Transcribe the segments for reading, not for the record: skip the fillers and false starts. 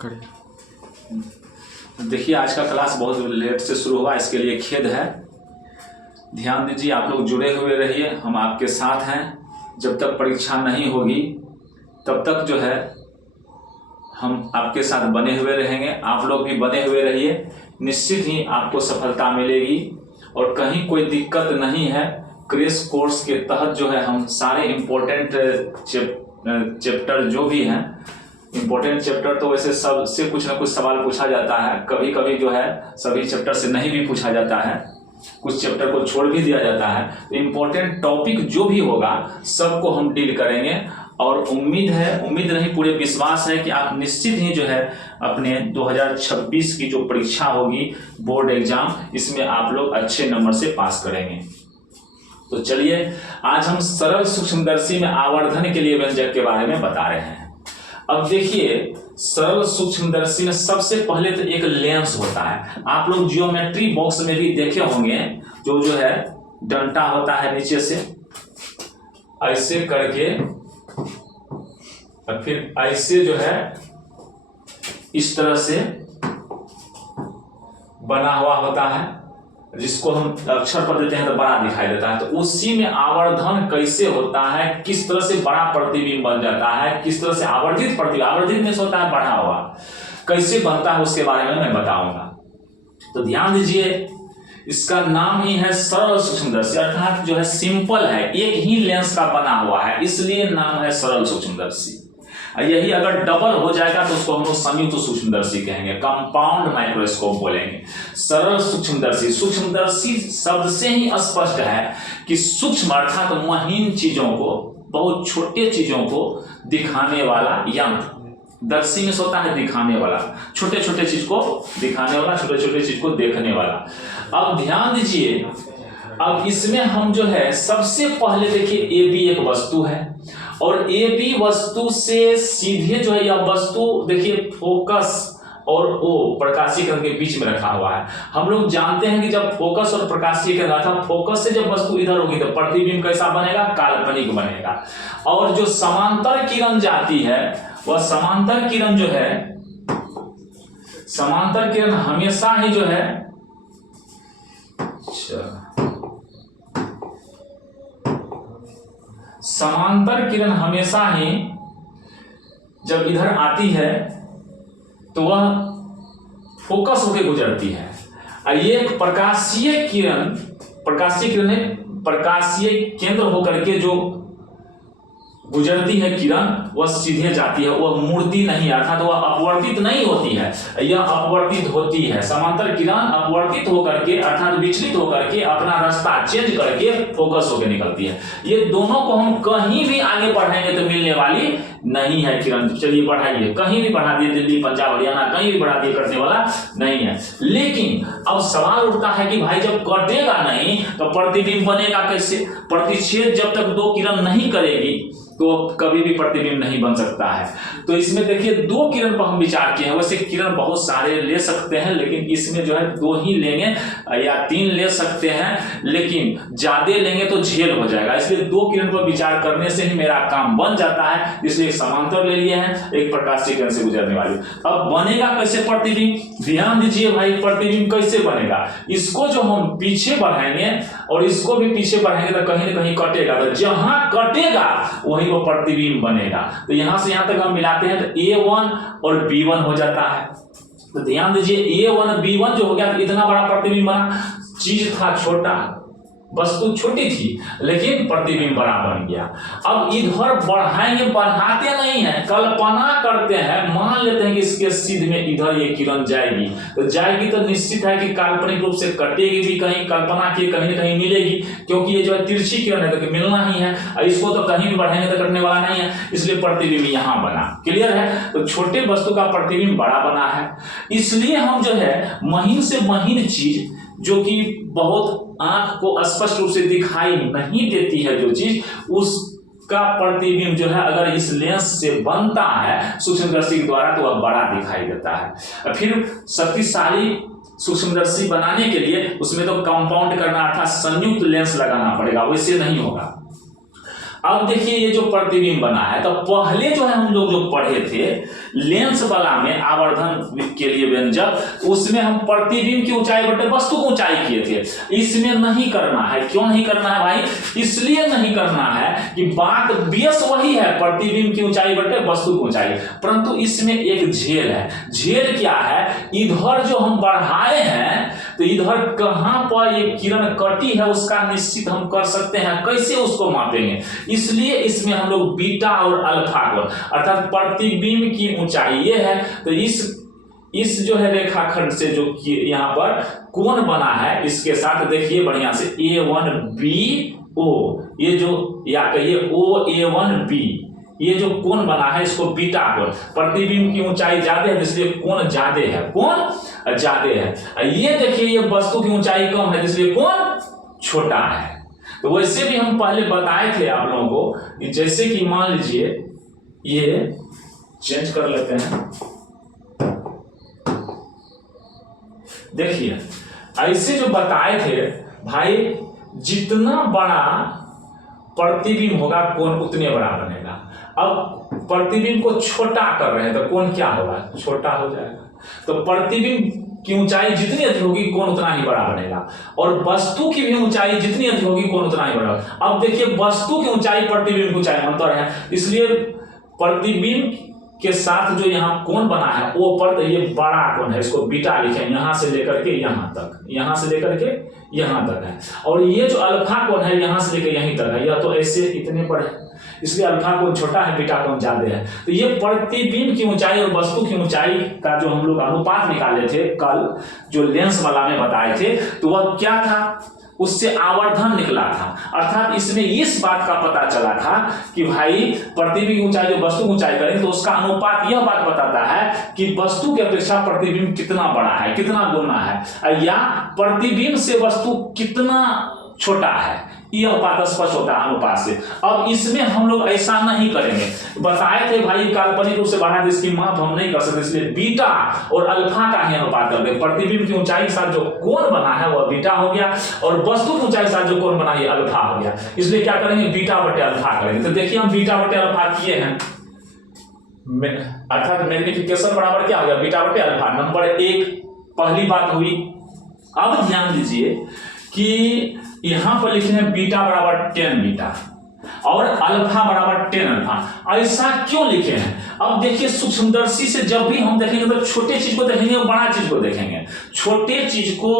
करें। देखिए आज का क्लास बहुत लेट से शुरू हुआ, इसके लिए खेद है। ध्यान दीजिए, आप लोग जुड़े हुए रहिए, हम आपके साथ हैं। जब तक परीक्षा नहीं होगी तब तक जो है हम आपके साथ बने हुए रहेंगे। आप लोग भी बने हुए रहिए, निश्चित ही आपको सफलता मिलेगी। और कहीं कोई दिक्कत नहीं है। क्रैश कोर्स के तहत जो है हम सारे इम्पोर्टेंट चैप्टर जो भी हैं, इम्पोर्टेंट चैप्टर तो वैसे सबसे कुछ ना कुछ सवाल पूछा जाता है। कभी कभी जो है सभी चैप्टर से नहीं भी पूछा जाता है, कुछ चैप्टर को छोड़ भी दिया जाता है। तो इम्पोर्टेंट टॉपिक जो भी होगा सबको हम डील करेंगे। और उम्मीद नहीं पूरे विश्वास है कि आप निश्चित ही जो है अपने 2026 की जो परीक्षा होगी बोर्ड एग्जाम, इसमें आप लोग अच्छे नंबर से पास करेंगे। तो चलिए आज हम सरल सूक्ष्मदर्शी में आवर्धन के लिए व्यंजक के बारे में बता रहे हैं। अब देखिए, सरल सूक्ष्मदर्शी में सबसे पहले तो एक लेंस होता है। आप लोग जियोमेट्री बॉक्स में भी देखे होंगे, जो है डंटा होता है, नीचे से ऐसे करके और फिर ऐसे जो है इस तरह से बना हुआ होता है, जिसको हम अक्षर पर देते हैं तो बड़ा दिखाई देता है। तो उसी में आवर्धन कैसे होता है, किस तरह से बड़ा प्रतिबिंब बन जाता है, किस तरह से आवर्धित प्रतिबिंब, आवर्धित में से होता है बढ़ा हुआ, कैसे बनता है उसके बारे में मैं बताऊंगा। तो ध्यान दीजिए, इसका नाम ही है सरल सूक्ष्मदर्शी, अर्थात जो है सिंपल है, एक ही लेंस का बना हुआ है, इसलिए नाम है सरल सूक्ष्मदर्शी। यही अगर डबल हो जाएगा तो उसको हम लोग संयुक्त सूक्ष्मदर्शी कहेंगे, कंपाउंड माइक्रोस्कोप बोलेंगे। सरल सूक्ष्मदर्शी, सूक्ष्मदर्शी शब्द से ही स्पष्ट है कि सूक्ष्म अर्थात महीन चीजों को, बहुत छोटे चीजों को दिखाने वाला यंत्र। दर्शी में होता है दिखाने वाला, छोटे छोटे चीज को दिखाने वाला, छोटे छोटे चीज को देखने वाला। अब ध्यान दीजिए, अब इसमें हम जो है सबसे पहले देखिए ए बी एक वस्तु है, और ए बी वस्तु से सीधे जो है यह वस्तु देखिए फोकस और ओ प्रकाशीय केंद्र के बीच में रखा हुआ है। हम लोग जानते हैं कि जब फोकस और प्रकाशीय केंद्र अर्थात फोकस से जब वस्तु इधर होगी तो प्रतिबिंब कैसा बनेगा, काल्पनिक बनेगा। और जो समांतर किरण जाती है वह समांतर किरण जो है, समांतर किरण हमेशा ही जो है समांतर किरण हमेशा ही जब इधर आती है तो वह फोकस होकर गुजरती है। और ये प्रकाशीय किरण प्रकाशीय केंद्र होकर के जो गुजरती है किरण, वह सीधे जाती है, वह मुड़ती नहीं, अर्थात वह अपवर्तित नहीं होती है, यह अपवर्तित होती है। समांतर किरण अपवर्तित होकर के अर्थात विचलित होकर के अपना रास्ता चेंज करके फोकस होकर निकलती है। ये दोनों को हम कहीं भी आगे बढ़ाएंगे तो मिलने वाली नहीं है किरण। चलिए बढ़ाइए, कहीं भी बढ़ा दिए, दिल्ली पंजाब हरियाणा कहीं भी बढ़ा दिए, कटने वाला नहीं है। लेकिन अब सवाल उठता है कि भाई जब कटेगा नहीं तो प्रतिबिंब बनेगा कैसे? प्रतिच्छेद जब तक दो किरण नहीं करेगी तो कभी भी प्रतिबिंब नहीं बन सकता है। तो इसमें देखिए दो किरण पर हम विचार किए हैं। वैसे किरण बहुत सारे ले सकते हैं, लेकिन इसमें जो है दो ही लेंगे या तीन ले सकते हैं, लेकिन ज्यादा लेंगे तो झेल हो जाएगा। इसलिए दो किरण पर विचार करने से ही मेरा काम बन जाता है। इसलिए एक समांतर ले लिए हैं, एक प्रकाशीय किरण से गुजरने वाली। अब बनेगा कैसे प्रतिबिंब? ध्यान दीजिए भाई, प्रतिबिंब कैसे बनेगा? इसको जो हम पीछे बढ़ाएंगे और इसको भी पीछे बढ़ाएंगे तो कहीं ना कहीं कटेगा, तो जहां कटेगा वहीं वो प्रतिबिंब बनेगा। तो यहां से यहां तक हम मिलाते हैं तो A1 और B1 हो जाता है। तो ध्यान दीजिए A1 B1 जो हो गया तो इतना बड़ा प्रतिबिंब बना। चीज था छोटा, वस्तु छोटी थी, लेकिन प्रतिबिंब बड़ा बन गया। अब इधर बढ़ाएंगे, बढ़ाते नहीं है, कल्पना करते हैं, मान लेते हैं कि इसके सीध में इधर ये किरण जाएगी, तो जाएगी तो निश्चित है कि काल्पनिक रूप से कटेगी भी, कहीं कल्पना की कहीं ना कहीं मिलेगी, क्योंकि ये जो है तिरछी किरण है तो मिलना ही है। इसको तो कहीं भी बढ़ाएंगे तो कटने वाला नहीं है, इसलिए प्रतिबिंब यहां बना। क्लियर है? तो छोटे वस्तु का प्रतिबिंब बड़ा बना है। इसलिए हम जो है महीन से महीन चीज जो कि बहुत आंख को स्पष्ट रूप से दिखाई नहीं देती है जो चीज, उसका प्रतिबिंब जो है अगर इस लेंस से बनता है सूक्ष्मदर्शी के द्वारा तो वह बड़ा दिखाई देता है। फिर शक्तिशाली सूक्ष्मदर्शी बनाने के लिए उसमें तो कंपाउंड करना अर्थात संयुक्त लेंस लगाना पड़ेगा, वैसे नहीं होगा। अब देखिए ये जो प्रतिबिंब बना है, तो पहले जो है हम लोग जो पढ़े थे लेंस वाला में आवर्धन के लिए व्यंजक, उसमें हम प्रतिबिंब की ऊंचाई बटे वस्तु की ऊंचाई किए थे। इसमें नहीं करना है। क्यों नहीं करना है भाई? इसलिए नहीं करना है कि बात बेस वही है, प्रतिबिंब की ऊंचाई बटे वस्तु की ऊंचाई, परंतु इसमें एक झेल है। झेल क्या है? इधर जो हम बढ़ाए हैं तो इधर कहां पर ये किरण कटी है उसका निश्चित हम कर सकते हैं। कैसे उसको मापेंगे? इसलिए इसमें हम लोग बीटा और अल्फा को, अर्थात प्रतिबिंब की ऊंचाई ये है, तो इस जो है रेखाखंड से जो यहाँ पर कोण बना है, इसके साथ देखिए बढ़िया से A1BO, ये जो या कहिए OA1B, ये जो कोण बना है इसको बीटा कोण, प्रतिबिंब की ऊंचाई ज्यादा है इसलिए कोण ज्यादा है, कोण ज्यादा है। ये देखिए ये वस्तु की ऊंचाई कम है इसलिए कोण छोटा है। तो वैसे भी हम पहले बताए थे आप लोगों को कि जैसे कि मान लीजिए ये चेंज कर लेते हैं, देखिए ऐसे जो बताए थे भाई, जितना बड़ा प्रतिबिंब होगा कोण उतने बड़ा बनेगा। अब प्रतिबिंब को छोटा कर रहे हैं तो कोण क्या होगा? छोटा हो जाएगा। तो प्रतिबिंब की ऊंचाई जितनी अधिक होगी कोण उतना ही बड़ा बनेगा, और वस्तु की भी ऊंचाई जितनी अधिक होगी कोण उतना ही बड़ा। अब देखिए वस्तु की ऊंचाई प्रतिबिंब की ऊंचाई अंतर है, इसलिए प्रतिबिंब के साथ जो यहाँ कोण बना है वो पर ये बड़ा कोण है, इसको बीटा लिखें, यहां से लेकर के यहां तक, यहां से लेकर के यहां तक है। और ये जो अल्फा कोण है यहां से लेकर यहीं तक है, यह तो ऐसे इतने पर है इसलिए अल्फा कोण छोटा है, बीटा कोण ज्यादा है। तो ये प्रतिबिंब की ऊंचाई और वस्तु की ऊंचाई का जो हम लोग अनुपात निकाले थे कल जो लेंस वाला में बताए थे, तो वह क्या था? उससे आवर्धन निकला था। अर्थात इसमें इस बात का पता चला था कि भाई प्रतिबिंब की ऊंचाई जो वस्तु की ऊंचाई करेंगे तो उसका अनुपात यह बात बताता है कि वस्तु की अपेक्षा प्रतिबिंब कितना बड़ा है, कितना गुना है, या प्रतिबिंब से वस्तु कितना छोटा है, यह बात स्पष्ट होता है अनुपात से। अब इसमें हम लोग ऐसा नहीं करेंगे, बताए थे भाई काल्पनिक रूप से बढ़ा, इसकी माप हम नहीं कर सकते, इसलिए बीटा और अल्फा का ही अनुपात कर देंगे। प्रतिबिंब की ऊंचाई के साथ जो कोण बना है वह बीटा हो गया, और वस्तु की ऊंचाई के साथ जो कोण बना है अल्फा हो गया, इसलिए क्या करेंगे? बीटा बटे अल्फा करेंगे। तो देखिए हम बीटा बटे अल्फा किए हैं, अर्थात मैग्निफिकेशन बराबर क्या हो गया? बीटा बटे अल्फा। नंबर 1 पहली बात हुई। अब ध्यान दीजिए कि यहां पर लिखे हैं बीटा बराबर 10 बीटा और अल्फा बराबर 10 अल्फा। ऐसा क्यों लिखे हैं? अब देखिए सूक्ष्मदर्शी से जब भी हम देखेंगे तो छोटे चीज को देखेंगे और बड़ा चीज को देखेंगे। छोटे चीज को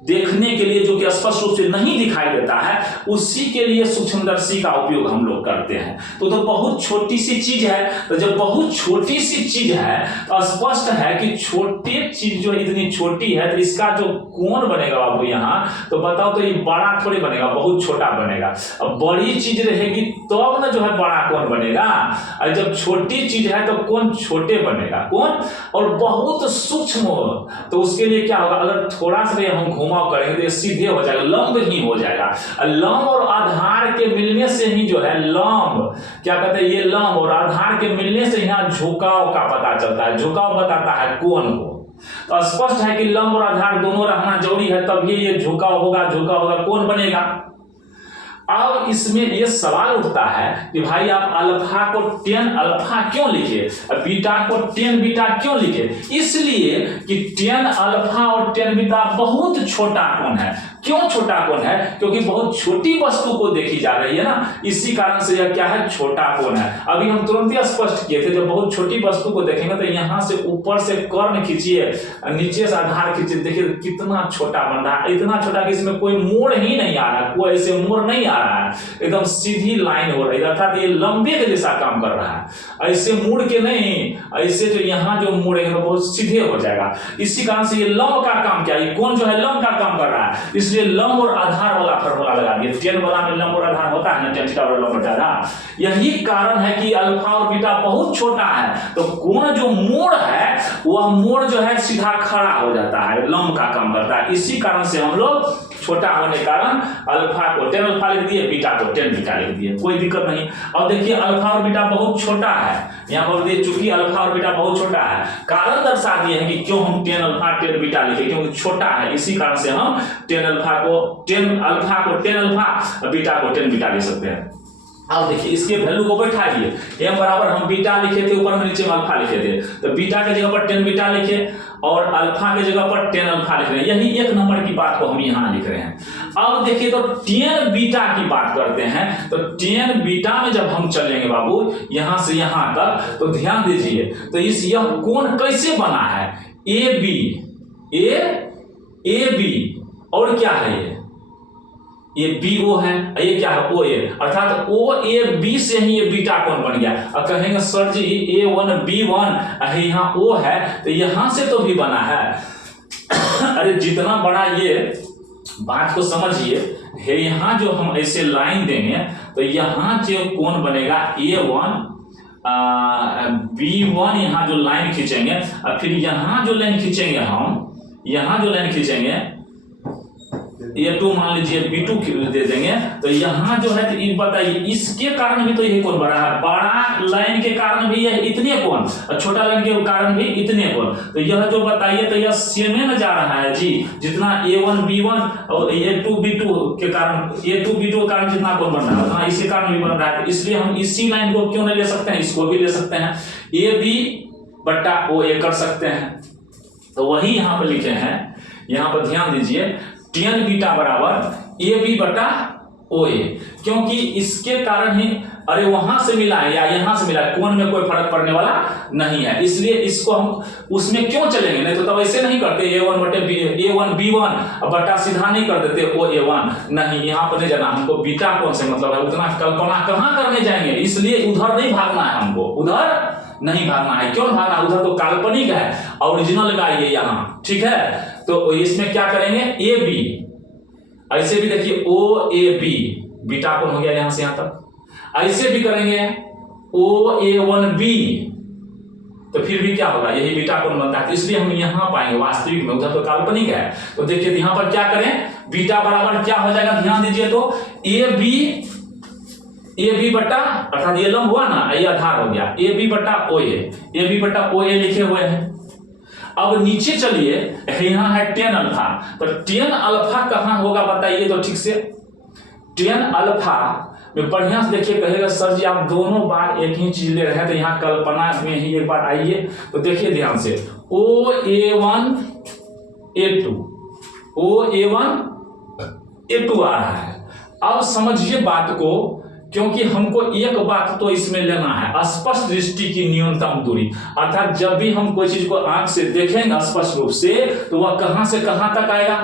देखने के लिए जो कि स्पष्ट रूप से नहीं दिखाई देता है उसी के लिए सूक्ष्मदर्शी का उपयोग हम लोग करते हैं। तो बहुत छोटी सी चीज है, तो जब बहुत छोटी सी चीज है तो स्पष्ट है कि छोटी चीज जो इतनी छोटी है तो इसका जो कोण बनेगा बाबू यहाँ, तो बताओ तो ये बड़ा थोड़ी बनेगा, बहुत छोटा बनेगा। अब बड़ी चीज रहेगी तब ना जो है बड़ा कोण बनेगा, और जब छोटी चीज है तो कोण छोटे बनेगा, कोण और बहुत सूक्ष्म हो। तो उसके लिए क्या होगा? अगर थोड़ा सा हम घुमाव करेंगे तो ये सीधे हो जाएगा, लंब ही हो जाएगा। लंब और आधार के मिलने से ही जो है लंब क्या कहते हैं, ये लंब और आधार के मिलने से यहाँ झुकाव का पता चलता है। झुकाव बताता है कोण को। तो स्पष्ट है कि लंब और आधार दोनों रहना जरूरी है, तभी ये झुकाव होगा, कोण बनेगा। अब इसमें यह सवाल उठता है कि भाई आप अल्फा को 10 अल्फा क्यों लिखे, बीटा को 10 बीटा क्यों लिखे? इसलिए कि 10 अल्फा और 10 बीटा बहुत छोटा कोण है। क्यों छोटा कोण है? क्योंकि बहुत छोटी वस्तु को देखी जा रही है ना, इसी कारण से यह क्या है? छोटा कोण है। अभी हम तुरंत ही स्पष्ट किए थे, जब बहुत छोटी वस्तु को देखेंगे तो यहां से ऊपर से कर्ण खींचिए, नीचे से आधार खींचिए, देखिए कितना छोटा बन रहा है। इतना छोटा कि इसमें कोई मोड़ ही नहीं आ रहा, कोई ऐसे मोड़ नहीं आ रहा है, एकदम सीधी लाइन हो रही है, अर्थात ये लंबे के जैसा काम कर रहा है। ऐसे मुड़ के नहीं, ऐसे जो यहाँ जो मुड़ेगा तो बहुत सीधे हो जाएगा। इसी कारण से ये लंब का काम क्या है? कोण जो है लंब का काम कर रहा है, इसलिए लंब और आधार वाला फॉर्मूला लगा दिया। 10 वाला में लंब और आधार होता है ना, 10 थीटा और लंब और आधार। यही कारण है कि अल्फा और बीटा बहुत छोटा है, तो कोण जो मोड़ है वह मोड़ जो है सीधा खड़ा हो जाता है, लंब का काम करता है। इसी कारण से हम लोग छोटा होने के कारण अल्फा को 10 अल्फा लिख दिए, बीटा को 10 बीटा लिख दिए, कोई दिक्कत नहीं। अब देखिए अल्फा और बीटा बहुत छोटा है, यहाँ पर देखिए चूंकि अल्फा और बीटा बहुत छोटा है, कारण दर्शा दिए हैं कि क्यों हम 10 अल्फा 10 बीटा लिखे, क्योंकि छोटा है। इसी कारण से हम 10 अल्फा को 10 अल्फा, बीटा को 10 बीटा लिख सकते हैं। अब देखिए इसके वैल्यू को बैठाइए, m बराबर हम बीटा लिखे थे, ऊपर में नीचे में अल्फा लिखे थे, तो बीटा के जगह पर 10 बीटा लिखे और अल्फा के जगह पर 10 अल्फा लिख रहे हैं। यही एक नंबर की बात को हम यहाँ लिख रहे हैं। अब देखिए तो 10 बीटा की बात करते हैं, तो 10 बीटा में जब हम चलेंगे बाबू यहां से यहां तक, तो ध्यान दीजिए तो यह कोण कैसे बना है, ए बी और क्या है ये बी ओ है, ये क्या है ओ ए, अर्थात ओ ए बी से ही ये बीटा कोण बन गया। अब कहेंगे सर जी A1 B1 यहाँ ओ है तो यहां से तो भी बना है। अरे जितना बड़ा ये बात को समझिए है, यहाँ जो हम ऐसे लाइन देंगे तो यहाँ जो कोण बनेगा A1 B1, यहाँ जो लाइन खींचेंगे और फिर यहाँ जो लाइन खींचेंगे हम, यहाँ जो लाइन खींचेंगे A2 मान लीजिए B2 दे देंगे, तो यहाँ जो है तो बताइए इसके कारण भी तो यही कोण बड़ा है, बड़ा लाइन के कारण भी यह इतने कोण और छोटा लाइन के कारण भी इतने कोण, तो यह जो बताइए तो यह सेम में जा रहा है जी, जितना A1 B1 और A2 B2 के कारण, A2 B2 के कारण जितना कोण बन रहा है उतना इसी कारण भी बन रहा है। इसलिए हम इसी लाइन को क्यों नहीं ले सकते हैं, इसको भी ले सकते हैं, AB बट्टा OA कर सकते हैं। तो वही यहाँ पर लिखे हैं, यहाँ पर ध्यान दीजिए 10 बीटा बराबर ए बी बटा ओ ए, क्योंकि इसके कारण ही अरे वहां से मिला है या यहां से मिला है, कोण में कोई फर्क पड़ने वाला नहीं है, इसलिए इसको हम उसमें क्यों चलेंगे, नहीं तो तब ऐसे नहीं करते A1 बटे A1 B1 बटा सीधा नहीं कर देते ओ A1, नहीं यहाँ पर नहीं जाना हमको, बीटा कोण से मतलब है, उतना कल्पना कहाँ करने जाएंगे, इसलिए उधर नहीं भागना है हमको, उधर नहीं भागना है। क्यों भागना, उधर तो काल्पनिक है, ओरिजिनल लगाइए यहाँ, ठीक है। तो इसमें क्या करेंगे ए बी, ऐसे भी देखिए ओ ए बी बीटा कोण हो गया यहां से यहां तक, ऐसे भी करेंगे ओ A1 B, तो फिर भी क्या होगा, यही बीटा कोण बनता है, तो इसलिए हम यहां पाएंगे वास्तविक में, उधर तो काल्पनिक है। तो देखिए यहां पर क्या करें, बीटा बराबर क्या हो जाएगा, ध्यान दीजिए तो ए बी बटा, अर्थात ये लंब हुआ ना, ये आधार हो गया, ए बी बटा ओ ए लिखे हुए हैं। अब नीचे चलिए, यहां है 10 अल्फा, तो 10 अल्फा कहां होगा बताइए तो ठीक से, 10 अल्फा में बढ़िया से देखिए, कहेगा सर जी आप दोनों बार एक ही चीज ले रहे हैं, तो यहाँ कल्पना में ही एक बार आइए, तो देखिए ध्यान से ओ A1 A2 ओ A1 A2 आ रहा है। अब समझिए बात को, क्योंकि हमको एक बात तो इसमें लेना है, स्पष्ट दृष्टि की न्यूनतम दूरी, अर्थात जब भी हम कोई चीज को आंख से देखेंगे स्पष्ट रूप से, तो वह कहां से कहां तक आएगा,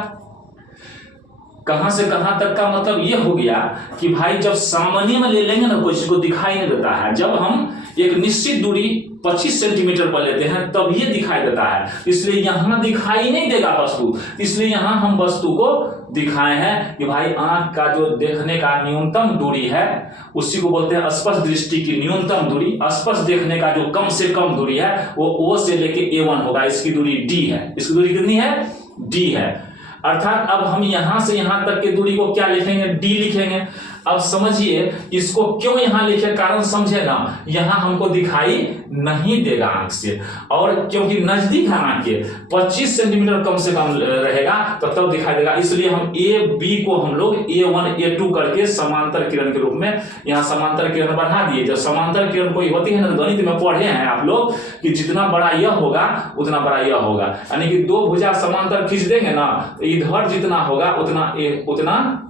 कहां से कहां तक का मतलब यह हो गया कि भाई जब सामान्य में ले लेंगे ना कोई चीज को दिखाई नहीं देता है, जब हम एक निश्चित दूरी 25 सेंटीमीटर पर लेते हैं तब ये दिखाई देता है, इसलिए यहां दिखाई नहीं देगा वस्तु, इसलिए यहां हम वस्तु को दिखाए हैं कि भाई आंख का जो देखने का न्यूनतम दूरी है उसी को बोलते हैं स्पष्ट दृष्टि की न्यूनतम दूरी। स्पष्ट देखने का जो कम से कम दूरी है वो O से लेके A1 होगा, इसकी दूरी D है, इसकी दूरी कितनी है, D है। अर्थात अब हम यहां से यहां तक की दूरी को क्या लिखेंगे, D लिखेंगे। अब समझिए इसको क्यों यहां लिखे, कारण समझेगा, यहां हमको दिखाई नहीं देगा आंख से, और क्योंकि नजदीक है आंख के 25 सेंटीमीटर कम से कम रहेगा तो तब दिखाई देगा, इसलिए हम ए बी को हम लोग A1 A2 करके समांतर किरण के रूप में यहाँ समांतर किरण बढ़ा दिए। जब समांतर किरण कोई होती है ना, गणित में पढ़े हैं आप लोग कि जितना बड़ा यह होगा उतना बड़ा यह होगा, यानी कि दो भुजा समांतर खींच देंगे ना, तो इधर जितना होगा उतना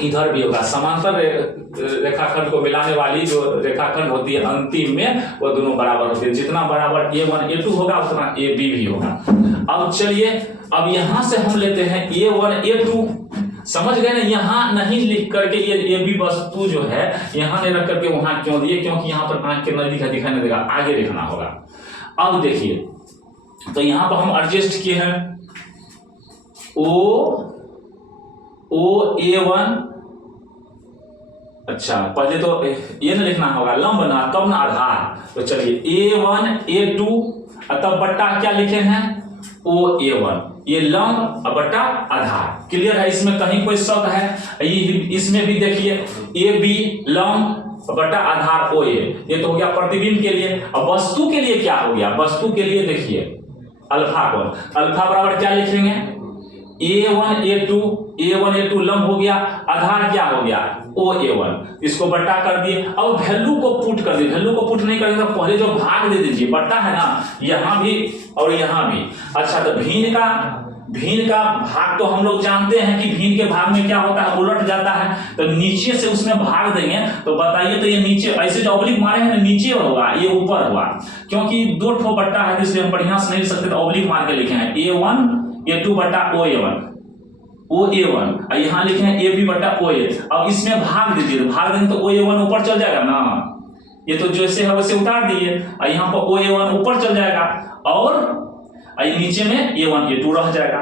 इधर भी होगा। समांतर रेखाखंड को मिलाने वाली जो रेखाखंड होती है अंतिम में, वो दोनों बराबर होती है, जितना बराबर A1 A2 होगा उतना AB भी होगा। अब चलिए, अब यहां से हम लेते हैं A1 A2, समझ गए ना, यहां नहीं लिख करके ये AB वस्तु जो है यहां नहीं रख करके वहां क्यों दिए, क्योंकि यहां पर आंख के नजदीक दिखाई नहीं देगा, आगे लिखना होगा। अब देखिए तो यहां पर हम एडजस्ट किए हैं O A1, अच्छा पहले तो ये ना लिखना होगा लंब ना, तब ना आधार, तो चलिए A1 A2 तब बट्टा क्या लिखे हैं O A1, ये लंब बट्टा आधार, क्लियर है, इसमें कहीं कोई शक है, इसमें भी देखिए AB लंब बट्टा आधार OA, ये तो हो गया प्रतिबिंब के लिए। अब वस्तु के लिए क्या हो गया, वस्तु के लिए देखिए अल्फा को, अल्फा बराबर क्या लिखेंगे A1 A2 लंब हो गया, आधार क्या हो गया OA1, इसको बट्टा कर दिए। अब वैल्यू को पुट कर दिए, वैल्यू को पुट नहीं करेंगे तो पहले जो भाग दे दीजिए, बट्टा है ना यहाँ भी और यहाँ भी। अच्छा तो भिन्न का भाग तो हम लोग जानते हैं कि भिन्न के भाग में क्या होता है, उलट जाता है, तो नीचे से उसमें भाग देंगे तो बताइए तो ये नीचे ऐसे जो ऑब्लिक मारे हैं नीचे होगा, ये ऊपर हुआ, क्योंकि दो ठो बट्टा है इसलिए हम बढ़िया से नहीं लिख सकते, तो ऑब्लिक मार के लिखे हैं A1 A2 बट्टा OA1 यहाँ लिखे हैं AB बट्टा OA। अब इसमें भाग दीजिए, भाग देंगे तो OA1 ऊपर चल जाएगा ना, ये तो जैसे है वैसे उतार दिए, यहाँ पर OA1 ऊपर चल जाएगा और नीचे में A1 A2 रह जाएगा,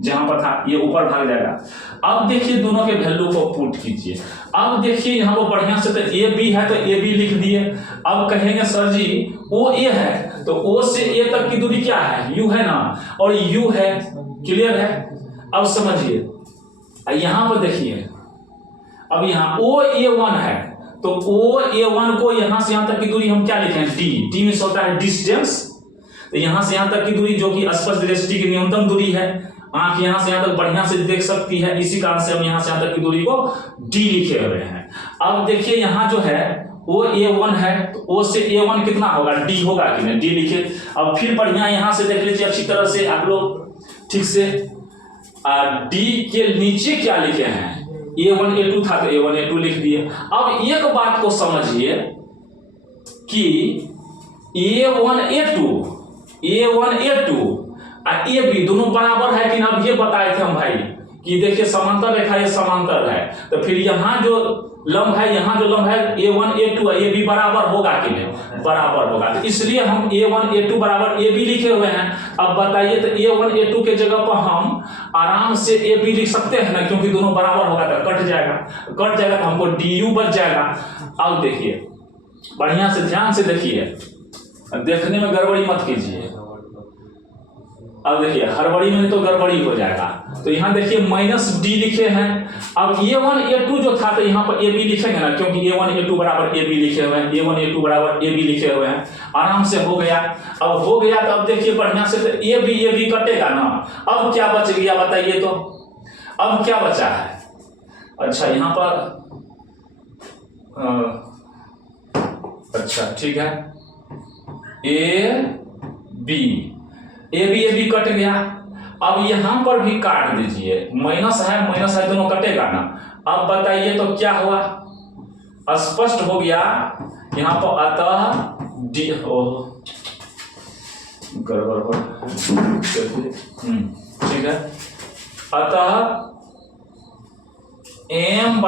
जहां पर था ये ऊपर भाग जाएगा। अब देखिए दोनों के वैल्यू को पुट कीजिए। अब देखिए यहाँ पर बढ़िया से तो AB है तो AB लिख दिए। अब कहेंगे सर जी OA है तो O से A तक की दूरी क्या है, U है ना, और U है, क्लियर है। अब समझिए यहां पर देखिए, अब यहाँ OA1 है तो OA1 को यहां से यहां तक की दूरी हम क्या लिखें, D में होता है डिस्टेंस, तो यहां से यहां तक की दूरी जो कि स्पर्श दृष्टि की न्यूनतम दूरी है, आंख यहां से यहां तक बढ़िया से देख सकती है, इसी कारण से हम यहां से यहां तक की दूरी को D लिखे हुए हैं। अब देखिए यहां जो है OA1 है तो O से A1 कितना होगा, D होगा कि नहीं, D लिखे। अब फिर बढ़िया यहां से देख लीजिए अच्छी तरह से आप लोग ठीक से, D के नीचे क्या लिखे हैं, A1 A2 था तो A1 A2 लिख दिए। अब एक बात को समझिए कि A1 A2 और AB दोनों बराबर है कि ना, अब ये बताए थे हम भाई कि देखिए समांतर रेखा ये समांतर है, तो फिर यहाँ जो लंब है, यहाँ जो लंब है A1 A2 और AB बराबर होगा कि नहीं, बराबर होगा, तो इसलिए हम A1 A2 बराबर AB लिखे हुए हैं। अब बताइए तो A1 A2 के जगह पर हम आराम से AB लिख सकते हैं ना, क्योंकि दोनों बराबर होगा तो कट जाएगा तो हमको DU बच जाएगा। अब देखिए बढ़िया से ध्यान से देखिए, देखने में गड़बड़ी मत कीजिए। अब देखिए हड़बड़ी में तो गड़बड़ी हो जाएगा, तो यहाँ देखिए -D लिखे हैं। अब A1 A2 जो था तो यहाँ पर AB लिखेंगे ना, क्योंकि A1 A2 बराबर AB लिखे हुए हैं, A1 A2 बराबर AB लिखे हुए हैं, आराम से हो गया। अब हो गया तो अब देखिए बढ़िया से तो AB कटेगा ना। अब क्या बच गया बताइए तो, अब क्या बचा है, अच्छा यहाँ पर अच्छा ठीक है AB कट गया। अब यहां पर भी काट दीजिए, माइनस है दोनों कटेगा ना। अब बताइए तो क्या हुआ, स्पष्ट हो गया यहां पर, अतः डी गड़बड़ हो ठीक है, अतः M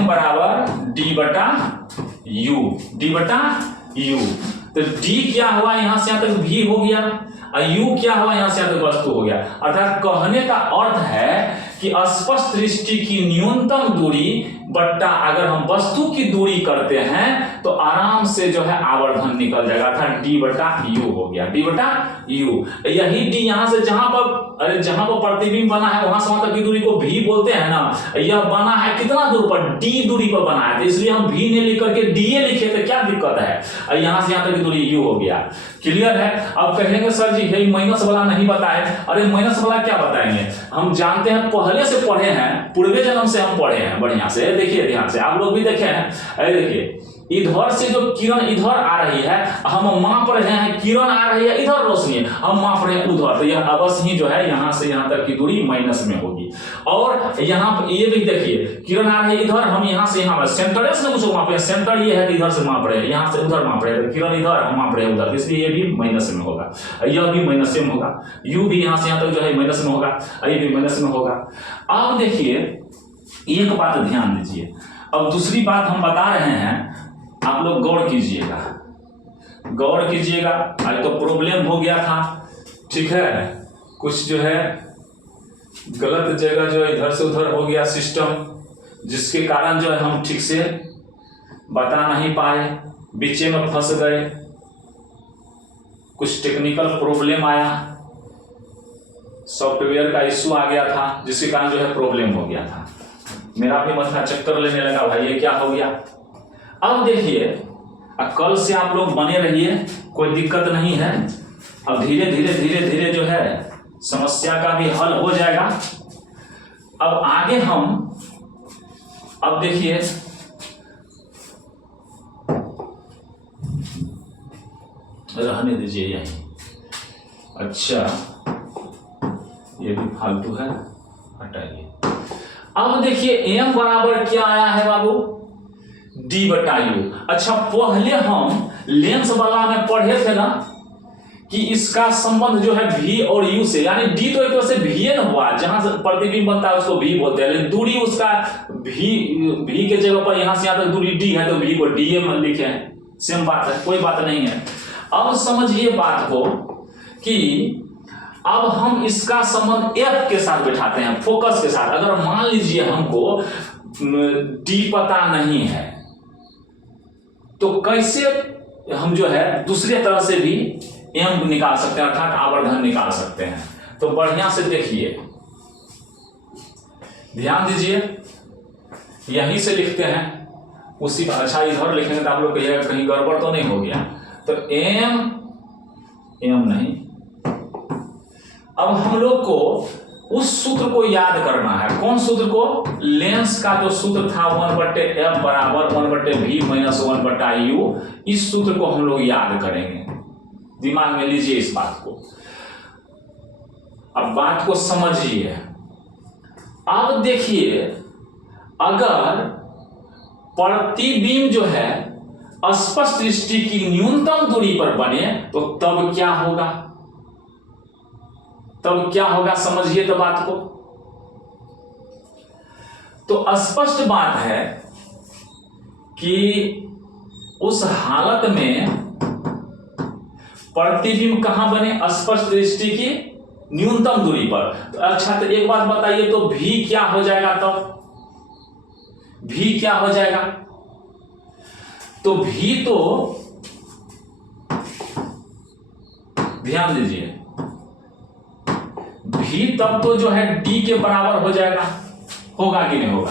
बराबर D बटा U। तो D क्या हुआ, यहां से यहां तक V हो गया, और U क्या हुआ, यहां से यहां तक वस्तु हो गया। अर्थात कहने का अर्थ है कि स्पष्ट दृष्टि की न्यूनतम दूरी बट्टा अगर हम वस्तु की दूरी करते हैं तो आराम से जो है आवर्धन निकल जाएगा, अर्थात D बटा U हो गया, D बटा U। यही D यहां से जहां पर प्रतिबिंब बना है वहां से वहां तक की दूरी को V बोलते हैं ना, यह बना है कितना दूर पर, D दूरी पर बना है, तो इसलिए हम V ने लिख करके DA लिखे तो क्या दिक्कत है, यहां से यहां तक की दूरी U हो गया। क्लियर है। अब कहेंगे सर जी ये माइनस वाला नहीं बताए, अरे माइनस वाला क्या बताएंगे, हम जानते हैं पहले से पढ़े हैं, पूर्वे जन्म से हम पढ़े हैं बढ़िया से। देखिए ध्यान से, आप लोग भी देखे हैं, अरे देखिए इधर से जो किरण इधर आ रही है हम माप रहे हैं, किरण आ रही है इधर रोशनी हम माप रहे हैं उधर, तो यह अवश्य ही जो है यहां से यहां तक की दूरी माइनस में होगी। और यहां पर ये भी देखिए किरण आ रही है इधर, हम यहां से यहां सेंटर से कुछ माप रहे हैं, सेंटर ये है कि इधर से माप रहे हैं, यहां से उधर माप रहे हैं, किरण इधर हम माप रहे हैं उधर, इसलिए ये भी माइनस में होगा, यह भी माइनस में होगा, यू भी यहां से यहां तक जो है माइनस में होगा, ये भी माइनस में होगा। अब देखिए एक बात ध्यान दीजिए, अब दूसरी बात हम बता रहे हैं, आप लोग गौर कीजिएगा। आज तो प्रॉब्लम हो गया था, ठीक है, कुछ जो है गलत जगह जो इधर से उधर हो गया सिस्टम, जिसके कारण जो है हम ठीक से बता नहीं पाए, बीच में फंस गए, कुछ टेक्निकल प्रॉब्लम आया, सॉफ्टवेयर का इश्यू आ गया था, जिसके कारण जो है प्रॉब्लम हो गया था। मेरा भी माथा चक्कर लेने लगा, भाई ये क्या हो गया। अब देखिए कल से आप लोग बने रहिए, कोई दिक्कत नहीं है, अब धीरे धीरे जो है समस्या का भी हल हो जाएगा। अब आगे हम, अब देखिए रहने दीजिए यही। अच्छा ये भी फालतू है, हटाइए। अब देखिए m बराबर क्या आया है बाबू, d बटा u। अच्छा पहले हम लेंस वाला में पढ़े थे ना कि इसका संबंध जो है v और u से, यानी d तो एक तरह से vn हुआ, जहां से प्रतिबिंब बनता है उसको v बोलते हैं, लेकिन दूरी उसका v के जगह पर यहां से यहां तक दूरी d है तो v को dm लिखे हैं, सेम बात है, कोई बात नहीं है। अब समझिए बात को कि अब हम इसका संबंध f के साथ बिठाते हैं, फोकस के साथ। अगर मान लीजिए हमको d पता नहीं है तो कैसे हम जो है दूसरे तरह से भी m निकाल सकते हैं, अर्थात आवर्धन निकाल सकते हैं। तो बढ़िया से देखिए, ध्यान दीजिए, यहीं से लिखते हैं उसी। अच्छा इधर लिखेंगे तो आप लोग कहिएगा कहीं गड़बड़ तो नहीं हो गया। तो m नहीं, अब हम लोग को उस सूत्र को याद करना है। कौन सूत्र को? लेंस का जो सूत्र था 1/f बराबर 1/v माइनस 1/u, इस सूत्र को हम लोग याद करेंगे। दिमाग में लीजिए इस बात को, अब बात को समझिए। अब देखिए अगर प्रतिबिंब जो है स्पष्ट दृष्टि की न्यूनतम दूरी पर बने तो तब क्या होगा, तब क्या होगा समझिए तो बात को। तो स्पष्ट बात है कि उस हालत में प्रतिबिंब कहां बने, स्पष्ट दृष्टि की न्यूनतम दूरी पर। तो अच्छा तो एक बात बताइए, तो भी क्या हो जाएगा, तब भी क्या हो जाएगा? तो भी तो ध्यान दीजिए, भी तब तो जो है d के बराबर हो जाएगा, होगा कि नहीं होगा?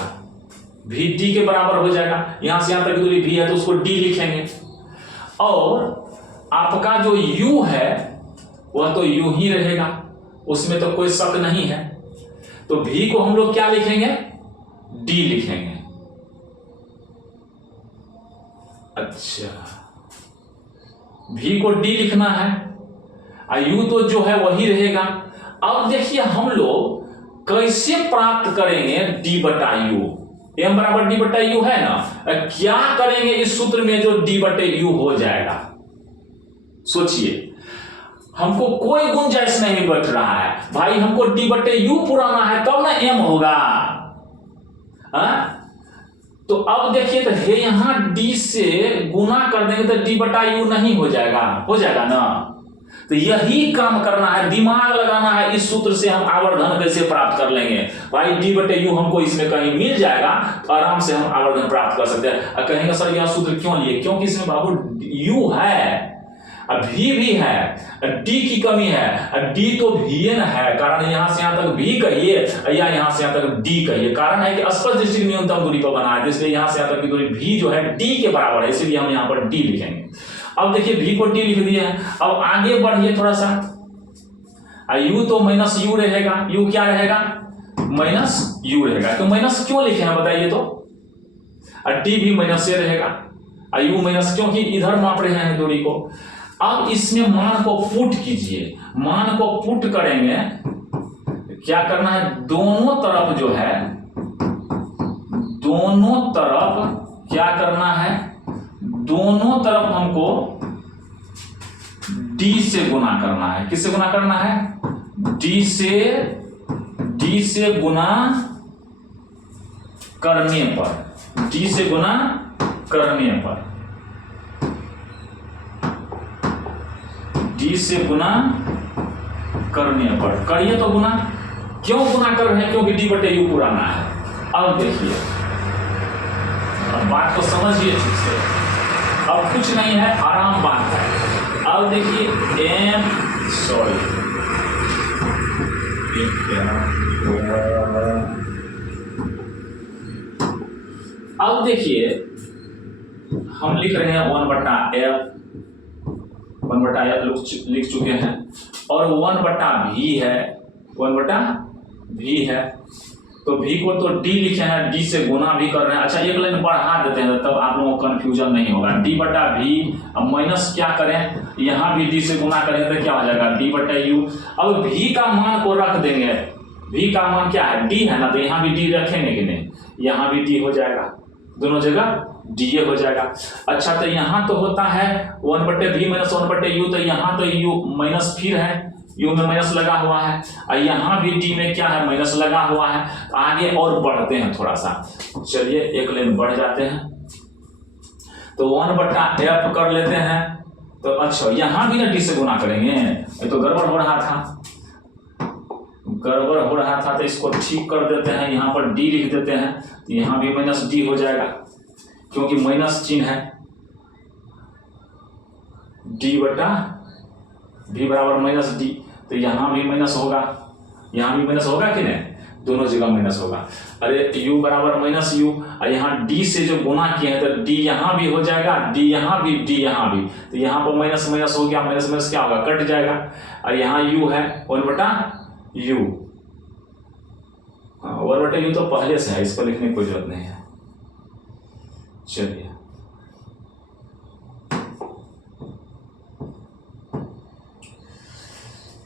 भी d के बराबर हो जाएगा। यहां से यहां तक दूरी v है तो उसको d लिखेंगे, और आपका जो u है वह तो u ही रहेगा, उसमें तो कोई शक नहीं है। तो v को हम लोग क्या लिखेंगे, d लिखेंगे। अच्छा v को d लिखना है, u तो जो है वही रहेगा। अब देखिए हम लोग कैसे प्राप्त करेंगे d बटा u, m बराबर d बटा u है ना, क्या करेंगे इस सूत्र में जो d बटे u हो जाएगा। सोचिए, हमको कोई गुंजाइश नहीं बैठ रहा है भाई, हमको d बटे u पुराना है तब ना m होगा। तो अब देखिए तो हे यहां d से गुना कर देंगे तो d बटा u नहीं हो जाएगा, हो जाएगा ना। तो यही काम करना है, दिमाग लगाना है, इस सूत्र से हम आवर्धन कैसे प्राप्त कर लेंगे। भाई d बटे u हमको इसमें कहीं मिल जाएगा तो आराम से हम आवर्धन प्राप्त कर सकते हैं। कहेंगे सर यह सूत्र क्यों लिए, क्योंकि इसमें बाबू u है, v भी है, d की कमी है, d तो vn है, कारण यहां से यहां तक v कहिए या यहां से यहां तक d कहिए, कारण है कि स्पष्ट दृष्टि की न्यूनतम दूरी पर बना है, इसलिए यहां से यहां तक की दूरी v जो है d के बराबर है, इसलिए हम यहां पर d लिखेंगे। अब देखिए v को d लिख दिए हैं, अब आगे बढ़िए थोड़ा सा, u तो माइनस u रहेगा, u क्या रहेगा, माइनस u रहेगा। तो माइनस क्यों लिखे हैं बताइए तो, d भी माइनस से रहेगा, u माइनस, क्योंकि इधर माप रहे हैं दूरी को। अब इसमें मान को पुट कीजिए, मान को पुट करेंगे, क्या करना है, दोनों तरफ जो है, दोनों तरफ क्या करना है, दोनों तरफ हमको d से गुना करना है। किससे गुना करना है, d से गुना करने पर, d से गुना करने पर, d से गुना करने पर, करिए तो गुना। क्यों गुना कर रहे हैं, क्योंकि d बटे u पुराना है। अब देखिए, अब बात को समझिए ठीक से, अब कुछ नहीं है, आराम बात है। अब देखिए m, सॉरी अब देखिए हम लिख रहे हैं 1/f 1/f लिख चुके हैं, और 1/v है, 1/v है, तो v को तो d लिखे हैं, d से गुना भी कर रहे हैं। अच्छा एक लाइन बढ़ा देते हैं तब आप लोगों को कंफ्यूजन नहीं होगा। d/v, अब माइनस क्या करें, यहाँ भी d से गुना करेंगे तो क्या हो जाएगा, d/u। अब v का मान को रख देंगे, v का मान क्या है, d है ना, तो यहाँ भी d रखेंगे कि नहीं, यहाँ भी d हो जाएगा, दोनों जगह da हो जाएगा। अच्छा तो यहाँ तो होता है 1/v माइनस 1/u, तो यहाँ तो u माइनस फिर है, u में माइनस लगा हुआ है, और यहाँ भी d में क्या है, माइनस लगा हुआ है। तो आगे और बढ़ते हैं थोड़ा सा, चलिए एक लाइन बढ़ जाते हैं, तो 1/f कर लेते हैं। तो अच्छा यहाँ भी ना d से गुना करेंगे, ये तो गड़बड़ हो रहा था, गड़बड़ हो रहा था, तो इसको ठीक कर देते हैं, यहाँ पर d लिख देते हैं, तो यहाँ भी माइनस d हो जाएगा, क्योंकि माइनस चिन्ह है, d/v बराबर माइनस d, तो यहाँ भी माइनस होगा, यहाँ भी माइनस होगा कि नहीं, दोनों जगह माइनस होगा। अरे u बराबर माइनस u, और यहाँ d से जो गुना किए हैं तो d यहाँ भी हो जाएगा, d यहाँ भी, d यहाँ भी, तो यहाँ पर माइनस माइनस हो गया, माइनस माइनस क्या होगा, कट जाएगा, और यहाँ u है 1/u, 1/u तो पहले से है, इसको लिखने की कोई जरूरत नहीं है। चलिए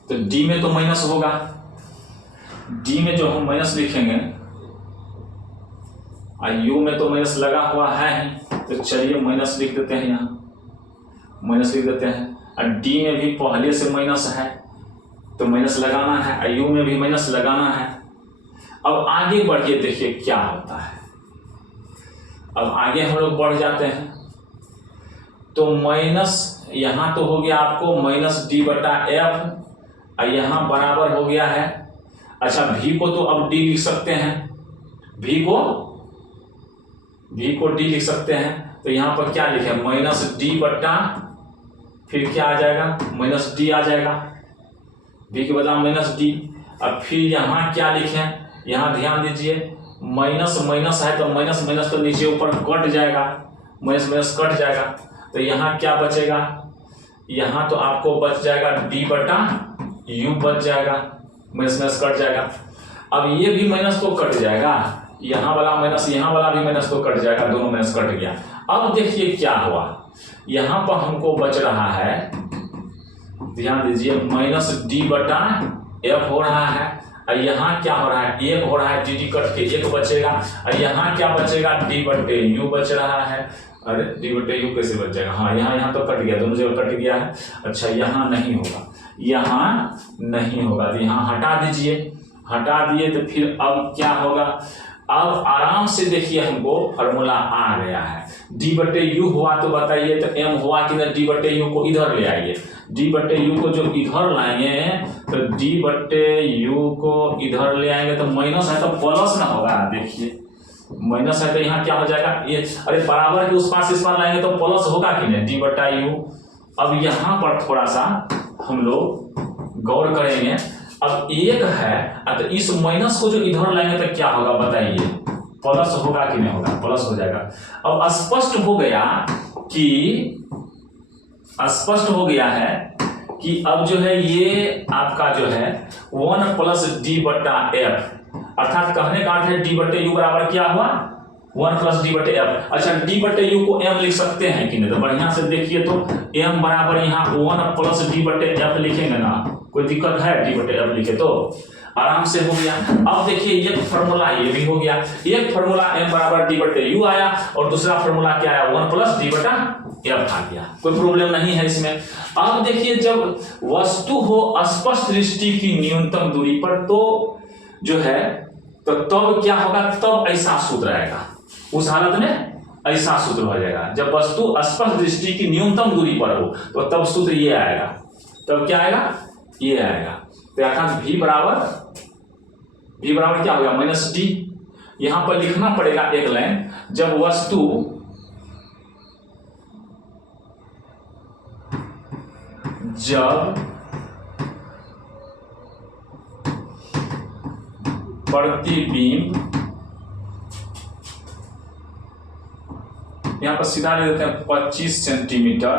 तो d में तो माइनस होगा, d में जो हम माइनस लिखेंगे, और u में तो माइनस लगा हुआ है ही, तो चलिए माइनस लिख देते हैं, यहाँ माइनस लिख देते हैं, और d में भी पहले से माइनस है तो माइनस लगाना है, और u में भी माइनस लगाना है। अब आगे बढ़िए देखिए क्या होता है, अब आगे हम लोग बढ़ जाते हैं, तो माइनस यहाँ तो हो गया आपको माइनस d/f, और यहाँ बराबर हो गया है। अच्छा v को तो अब d लिख सकते हैं, v को d लिख सकते हैं, तो यहाँ पर क्या लिखे, माइनस d/ फिर क्या आ जाएगा, माइनस d आ जाएगा, v के बदला माइनस d। अब फिर यहाँ क्या लिखें, यहाँ ध्यान दीजिए, माइनस माइनस है तो माइनस माइनस तो नीचे ऊपर कट जाएगा, माइनस माइनस कट जाएगा, तो यहाँ क्या बचेगा, यहाँ तो आपको बच जाएगा d/u बच जाएगा, माइनस माइनस कट जाएगा। अब ये भी माइनस तो कट जाएगा, यहाँ वाला माइनस यहाँ वाला भी माइनस तो कट जाएगा, दोनों माइनस कट गया। अब देखिए क्या हुआ, यहाँ पर हमको बच रहा है, ध्यान दीजिए, माइनस d/f हो रहा है, और यहाँ क्या हो रहा है, 1 हो रहा है, dd कट के 1 बचेगा, और यहाँ क्या बचेगा, d/u बच रहा है। अरे d/u कैसे बच जाएगा, हाँ यहाँ तो कट गया, दोनों जगह कट गया है। अच्छा यहाँ नहीं होगा, यहाँ नहीं होगा, तो यहाँ हटा दीजिए, हटा दिए तो फिर अब क्या होगा, अब आराम से देखिए हमको फॉर्मूला आ गया है। d/u हुआ तो बताइए, तो m हुआ कि ना, d/u को इधर ले आइए, d/u को जो इधर लाएंगे, तो d/u को इधर ले आएंगे तो माइनस है तो प्लस ना होगा, देखिए माइनस है तो यहाँ क्या हो जाएगा, ये अरे बराबर के उस पास इस पार लाएंगे तो प्लस होगा कि नहीं, d/u। अब यहाँ पर थोड़ा सा हम लोग गौर करेंगे, अब 1 है तो इस माइनस को जो इधर लाएंगे तो क्या होगा बताइए, प्लस होगा कि नहीं होगा, प्लस हो जाएगा। अब स्पष्ट हो गया है कि अब जो है ये आपका जो है 1 + d/f, अर्थात कहने का अर्थ है d/u बराबर क्या हुआ, 1 + d/f। अच्छा d/u को m लिख सकते हैं कि नहीं, तो बढ़िया से देखिए, तो m बराबर यहाँ 1 + d/f लिखेंगे ना, कोई दिक्कत है, d/f लिखे तो आराम से हो गया। अब देखिए एक फॉर्मूला ये भी हो गया, एक फॉर्मूला m बराबर d/u आया, और दूसरा फॉर्मूला क्या आया, 1 + d/f आ गया, कोई प्रॉब्लम नहीं है इसमें। अब देखिए जब वस्तु हो स्पष्ट दृष्टि की न्यूनतम दूरी पर, तो जो है तो तब क्या होगा, तब ऐसा सूत्र आएगा, उस हालत में ऐसा सूत्र हो जाएगा, जब वस्तु स्पष्ट दृष्टि की न्यूनतम दूरी पर हो तो तब सूत्र ये आएगा, तब क्या आएगा, ये आएगा। तो अर्थात v बराबर क्या हो गया, -d। यहां पर लिखना पड़ेगा एक लाइन, जब वस्तु प्रतिबिंब, यहां पर सीधा ले देते हैं 25 सेंटीमीटर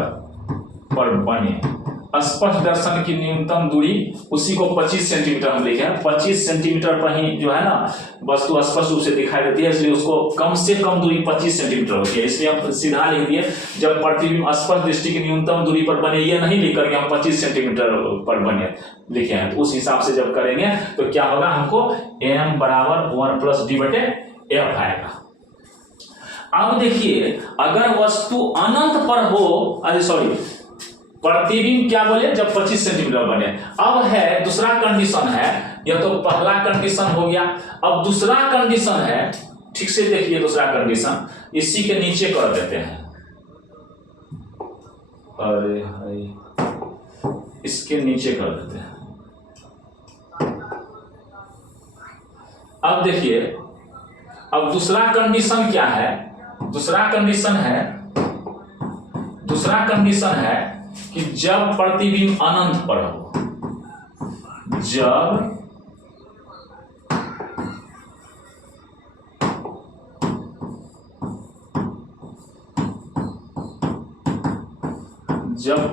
पर बने स्पष्ट दर्शन की न्यूनतम दूरी, उसी को 25 सेंटीमीटर हम लिखे हैं। 25 सेंटीमीटर पर ही जो है ना वस्तु स्पष्ट रूप से दिखाई देती है, इसलिए उसको कम से कम दूरी 25 सेंटीमीटर होती है। इसलिए हम सीधा लिख दिए जब प्रतिबिंब स्पष्ट दृष्टि की न्यूनतम दूरी पर बने, ये नहीं लिख करके हम 25 सेंटीमीटर पर बने लिखे हैं। तो उस हिसाब से जब करेंगे तो क्या होगा, हमको m बराबर 1 + d/f आएगा। अब देखिए अगर वस्तु अनंत पर हो, अरे सॉरी प्रतिबिंब क्या बोले, जब 25 सेंटीमीटर बने। अब है दूसरा कंडीशन है, यह तो पहला कंडीशन हो गया। अब दूसरा कंडीशन है, ठीक से देखिए दूसरा कंडीशन, इसी के नीचे कर देते हैं। अरे हाय, इसके नीचे कर देते हैं। अब देखिए अब दूसरा कंडीशन क्या है, दूसरा कंडीशन है कि जब प्रतिबिंब अनंत पर हो, जब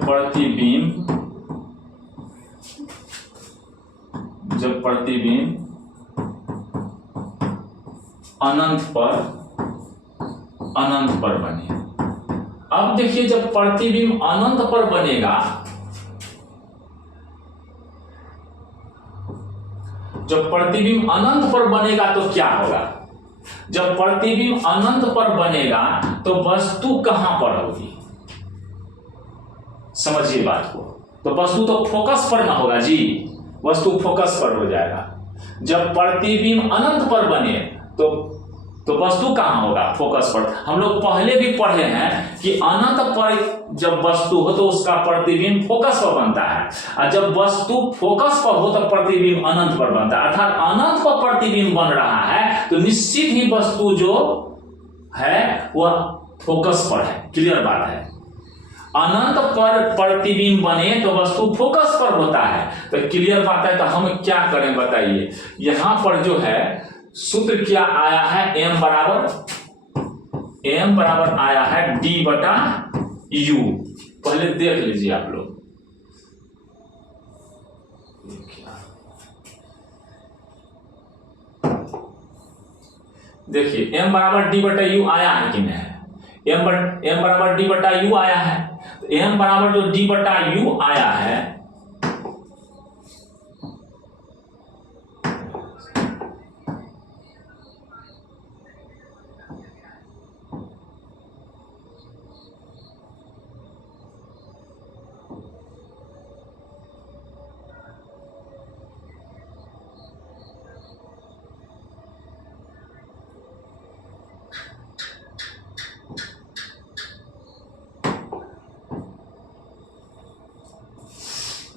प्रतिबिंब अनंत पर बने। अब देखिए जब प्रतिबिंब अनंत पर बनेगा, जब प्रतिबिंब अनंत पर बनेगा तो क्या होगा, जब प्रतिबिंब अनंत पर बनेगा तो वस्तु कहां पर होगी, समझिए बात को। तो वस्तु तो फोकस पर ना होगा जी, वस्तु फोकस पर हो जाएगा। जब प्रतिबिंब अनंत पर बने तो वस्तु कहां होगा, फोकस पर। हम लोग पहले भी पढ़े हैं कि अनंत पर जब वस्तु हो तो उसका प्रतिबिंब फोकस पर बनता है, और जब वस्तु फोकस पर हो तो प्रतिबिंब अनंत पर बनता है। अर्थात अनंत पर प्रतिबिंब बन रहा है तो निश्चित ही वस्तु जो है वह फोकस पर है। क्लियर बात है। अनंत पर प्रतिबिंब बने तो वस्तु फोकस पर होता है, तो क्लियर बात है। तो हम क्या करें बताइए, यहां पर जो है सूत्र क्या आया है, m बराबर आया है d/u। पहले देख लीजिए आप लोग, देखिए m बराबर d/u आया है कि नहीं, m बराबर d/u आया है। तो m बराबर जो d/u आया है,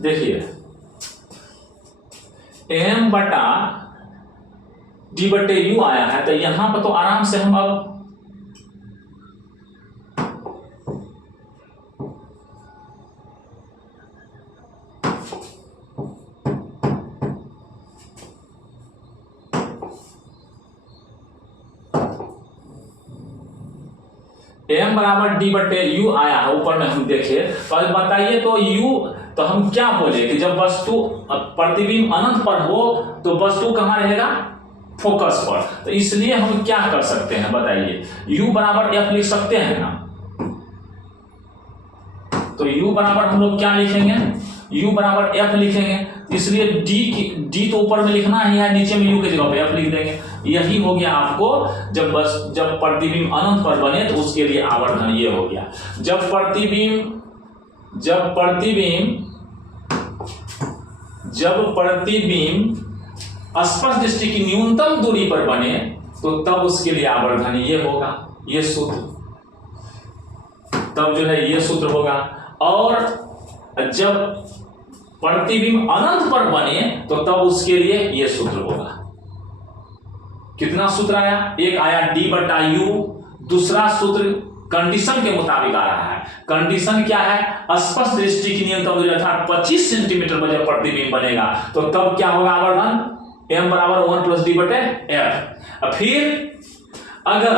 देखिए m बटा d/u आया है, तो यहां पर तो आराम से हम अब m बराबर d/u आया है, ऊपर में हम देखे तो बताइए तो u, तो हम क्या बोले कि जब वस्तु प्रतिबिंब अनंत पर हो तो वस्तु कहां रहेगा, फोकस पर। तो इसलिए हम क्या कर सकते हैं बताइए, u बराबर f लिख सकते हैं ना। तो u बराबर हम लोग क्या लिखेंगे, u बराबर f लिखेंगे। इसलिए d तो ऊपर में लिखना ही है, नीचे में u की जगह पे f लिख देंगे। यही हो गया आपको, जब प्रतिबिंब अनंत पर बने तो उसके लिए आवर्धन ये हो गया। जब प्रतिबिंब स्पष्ट दृष्टि की न्यूनतम दूरी पर बने तो तब उसके लिए आवर्धन ये होगा, ये सूत्र, तब जो है ये सूत्र होगा। और जब प्रतिबिंब अनंत पर बने तो तब उसके लिए ये सूत्र होगा। कितना सूत्र आया, एक आया d/u, दूसरा सूत्र कंडीशन के मुताबिक आ रहा है। कंडीशन क्या है, स्पष्ट दृष्टि की न्यूनतम दूरी अर्थात 25 सेंटीमीटर पर जब प्रतिबिंब बनेगा तो तब क्या होगा आवर्धन, m बराबर 1 + d/f। फिर अगर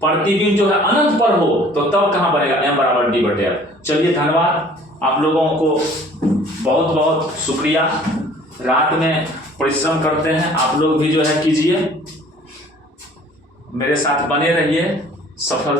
प्रतिबिंब जो है अनंत पर हो तो तब कहाँ बनेगा, m बराबर d/f। चलिए धन्यवाद, आप लोगों को बहुत बहुत शुक्रिया। रात में परिश्रम करते हैं, आप लोग भी जो है कीजिए, मेरे साथ बने रहिए, सफल